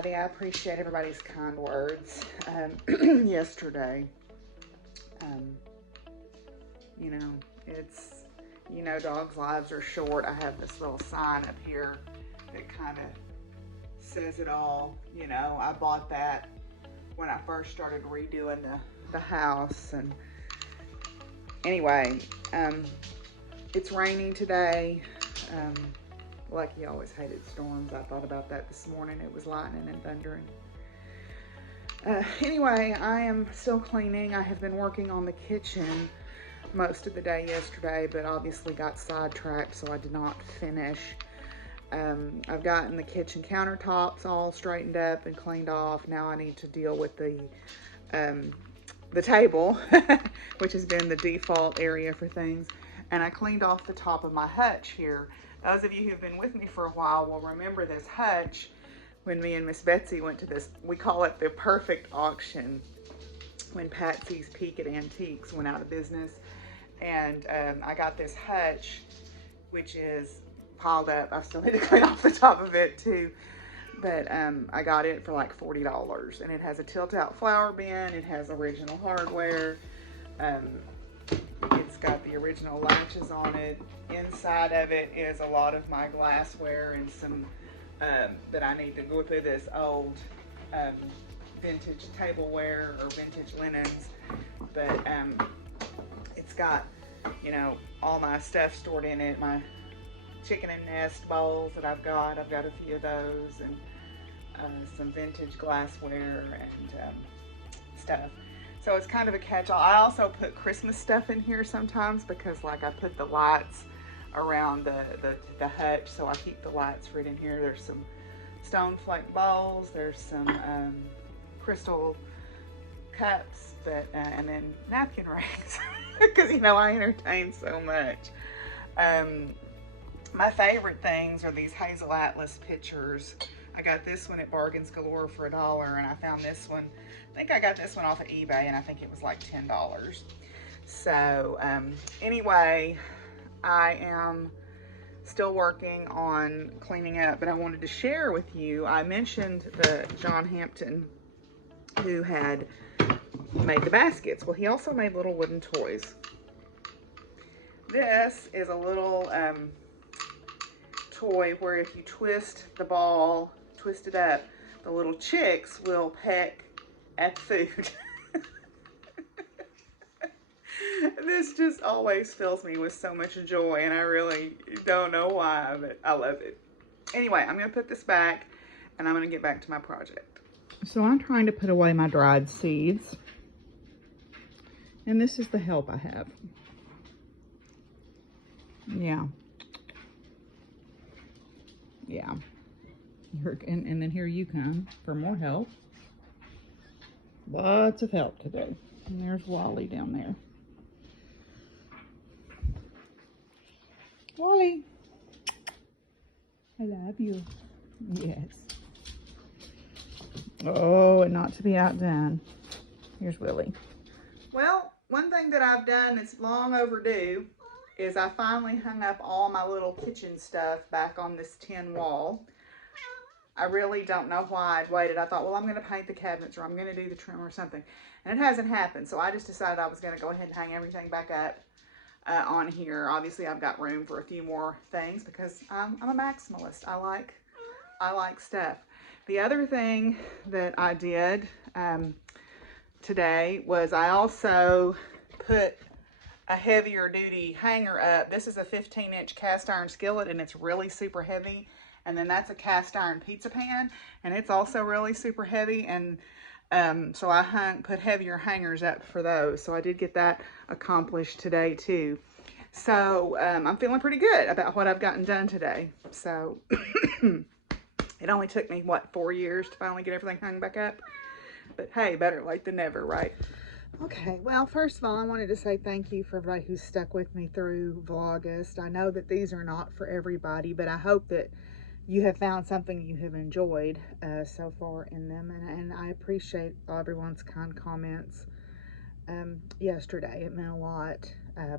everybody. I appreciate everybody's kind words. Yesterday, um, you know, it's, dogs' lives are short. I have this little sign up here that kind of says it all. I bought that when I first started redoing the house. And anyway, it's raining today. Lucky always hated storms. I thought about that this morning. It was lightning and thundering. Anyway, I am still cleaning. I have been working on the kitchen most of the day yesterday, but obviously got sidetracked, so I did not finish. I've gotten the kitchen countertops all straightened up and cleaned off. Now I need to deal with the table, which has been the default area for things. And I cleaned off the top of my hutch here. Those of you who've been with me for a while will remember this hutch when me and Miss Betsy went to this, we call it the perfect auction, when Patsy's Peak at Antiques went out of business. And I got this hutch, which is piled up. I still need to clean off the top of it too. But I got it for like $40. And it has a tilt-out flower bin. It has original hardware. It's got the original latches on it. Inside of it is a lot of my glassware and some that I need to go through this old vintage tableware or vintage linens. But it's got, all my stuff stored in it. My chicken and nest bowls that I've got a few of those, and some vintage glassware and stuff. So it's kind of a catch-all. I also put Christmas stuff in here sometimes because, like, I put the lights around the hutch, so I keep the lights right in here. There's some stone flake bowls. There's some crystal cups, and then napkin rings because I entertain so much. My favorite things are these Hazel Atlas pitchers. I got this one at Bargains Galore for $1, and I found this one. I think I got this one off of eBay, and I think it was like $10. So anyway, I am still working on cleaning up, but I wanted to share with you. I mentioned the John Hampton who had made the baskets. Well, he also made little wooden toys. This is a little toy where if you twist the ball, twist it up, the little chicks will peck at food. This just always fills me with so much joy, and I really don't know why, but I love it. Anyway, I'm going to put this back, and I'm going to get back to my project. So I'm trying to put away my dried seeds, and this is the help I have. Yeah. And then here you come for more help. Lots of help today. And there's Wally down there. Wally, I love you. Yes. Oh, and not to be outdone, here's Willie. Well, one thing that I've done that's long overdue is I finally hung up all my little kitchen stuff back on this tin wall. I really don't know why I'd waited. I thought, well, I'm going to paint the cabinets, or I'm going to do the trim or something. And it hasn't happened. So I just decided I was going to go ahead and hang everything back up on here. Obviously, I've got room for a few more things because I'm a maximalist. I like stuff. The other thing that I did today was I also put a heavier duty hanger up. This is a 15-inch cast iron skillet, and it's really super heavy. And then that's a cast iron pizza pan, and it's also really super heavy. And so I put heavier hangers up for those. So I did get that accomplished today too. So I'm feeling pretty good about what I've gotten done today. So it only took me, what, 4 years to finally get everything hung back up. But hey, better late than never, right? Okay, well, first of all, I wanted to say thank you for everybody who's stuck with me through Vlogust. I know that these are not for everybody, but I hope that you have found something you have enjoyed so far in them. And I appreciate everyone's kind comments yesterday. It meant a lot,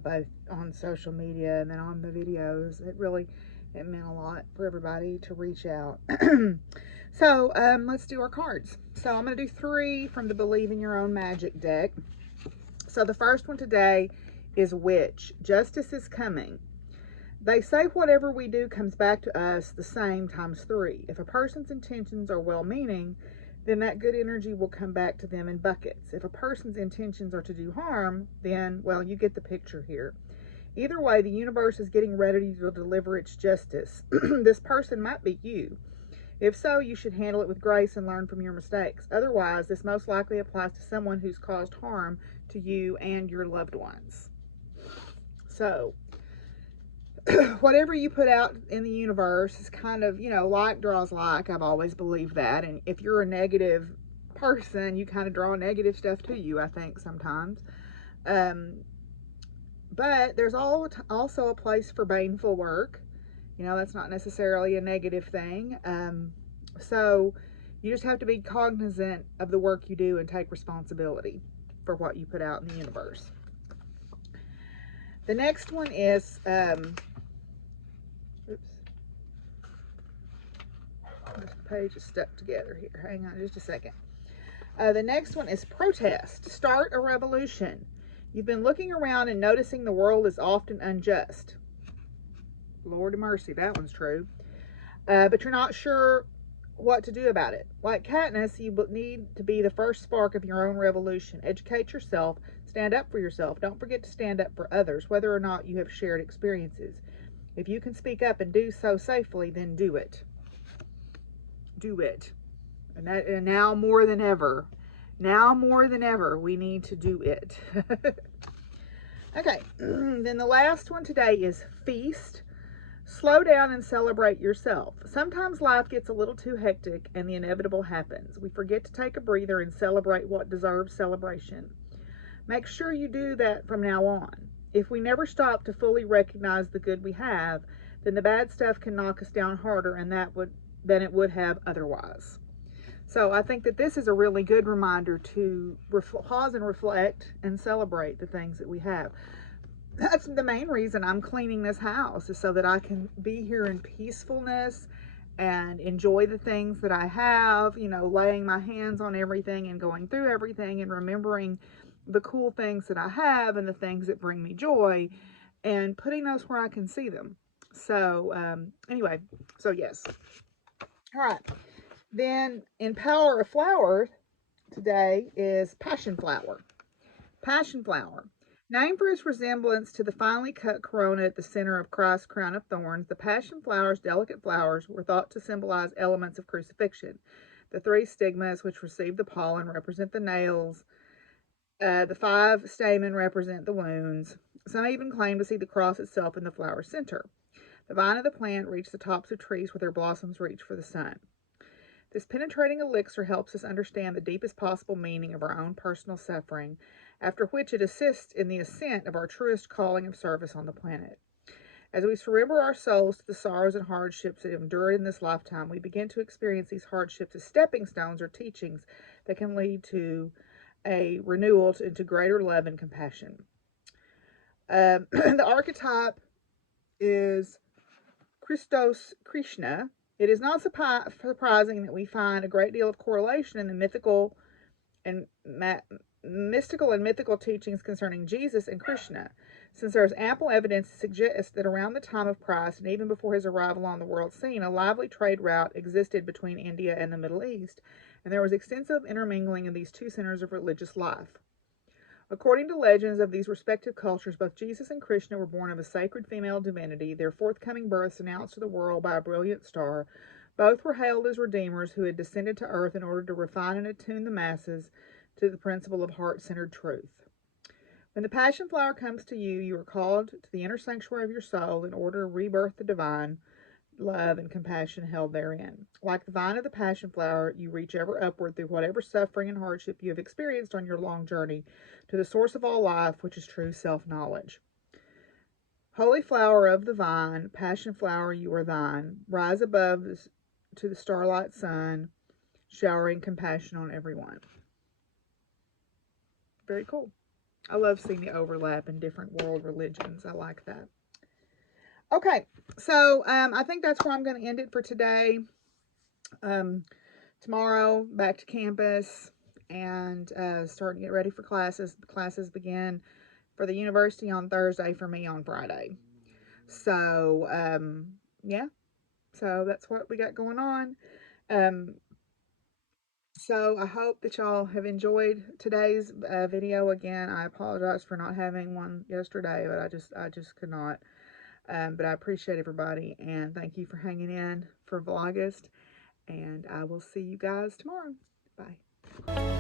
both on social media and then on the videos. It really it meant a lot for everybody to reach out. So let's do our cards. So I'm going to do 3 from the Believe in Your Own Magic deck. So the first one today is Witch. Justice is coming. They say whatever we do comes back to us the same times 3. If a person's intentions are well-meaning, then that good energy will come back to them in buckets. If a person's intentions are to do harm, then, well, you get the picture here. Either way, the universe is getting ready to deliver its justice. This person might be you. If so, you should handle it with grace and learn from your mistakes. Otherwise, this most likely applies to someone who's caused harm to you and your loved ones. So, whatever you put out in the universe is kind of, like draws like. I've always believed that. And if you're a negative person, you kind of draw negative stuff to you, I think, sometimes. But there's also a place for baneful work. That's not necessarily a negative thing. So you just have to be cognizant of the work you do and take responsibility for what you put out in the universe. The next one is, oops, this page is stuck together here. Hang on just a second. The next one is protest. Start a revolution. You've been looking around and noticing the world is often unjust. Lord of mercy, that one's true. But you're not sure what to do about it. Like Katniss, you need to be the first spark of your own revolution. Educate yourself. Stand up for yourself. Don't forget to stand up for others, whether or not you have shared experiences. If you can speak up and do so safely, then do it. Do it. And now more than ever, we need to do it. Okay, then the last one today is feast. Slow down and celebrate yourself. Sometimes life gets a little too hectic and the inevitable happens. We forget to take a breather and celebrate what deserves celebration. Make sure you do that from now on. If we never stop to fully recognize the good we have, then the bad stuff can knock us down harder than it would have otherwise. So I think that this is a really good reminder to pause and reflect and celebrate the things that we have. That's the main reason I'm cleaning this house, is so that I can be here in peacefulness and enjoy the things that I have, laying my hands on everything and going through everything and remembering the cool things that I have and the things that bring me joy and putting those where I can see them. So, anyway, so yes. All right. Then in Power of Flower today is Passion Flower. Passion Flower. Named for its resemblance to the finely cut corona at the center of Christ's crown of thorns, the passion flower's delicate flowers were thought to symbolize elements of crucifixion. The 3 stigmas, which receive the pollen, represent the nails. The 5 stamen represent the wounds. Some even claim to see the cross itself in the flower's center. The vine of the plant reached the tops of trees where their blossoms reach for the sun. This penetrating elixir helps us understand the deepest possible meaning of our own personal suffering, after which it assists in the ascent of our truest calling of service on the planet. As we surrender our souls to the sorrows and hardships that endured in this lifetime, we begin to experience these hardships as stepping stones or teachings that can lead to a renewal into greater love and compassion. The archetype is Krishna. It is not surprising that we find a great deal of correlation in the mystical and mythical teachings concerning Jesus and Krishna, since there is ample evidence to suggest that around the time of Christ and even before his arrival on the world scene, a lively trade route existed between India and the Middle East, and there was extensive intermingling of these 2 centers of religious life. According to legends of these respective cultures, both Jesus and Krishna were born of a sacred female divinity, their forthcoming births announced to the world by a brilliant star. Both were hailed as redeemers who had descended to earth in order to refine and attune the masses to the principle of heart-centered truth. When the passion flower comes to you, you are called to the inner sanctuary of your soul in order to rebirth the divine love and compassion held therein. Like the vine of the passion flower, you reach ever upward through whatever suffering and hardship you have experienced on your long journey to the source of all life, which is true self-knowledge. Holy flower of the vine, passion flower, you are thine. Rise above to the starlight sun, showering compassion on everyone. Very cool. I love seeing the overlap in different world religions. I like that. Okay, so I think that's where I'm going to end it for today. Tomorrow, back to campus and start to get ready for classes. Classes begin for the university on Thursday, for me on Friday. So, yeah, so that's what we got going on. Um, so I hope that y'all have enjoyed today's video. Again, I apologize for not having one yesterday, but I just could not. But I appreciate everybody, and thank you for hanging in for Vlogust, and I will see you guys tomorrow. Bye.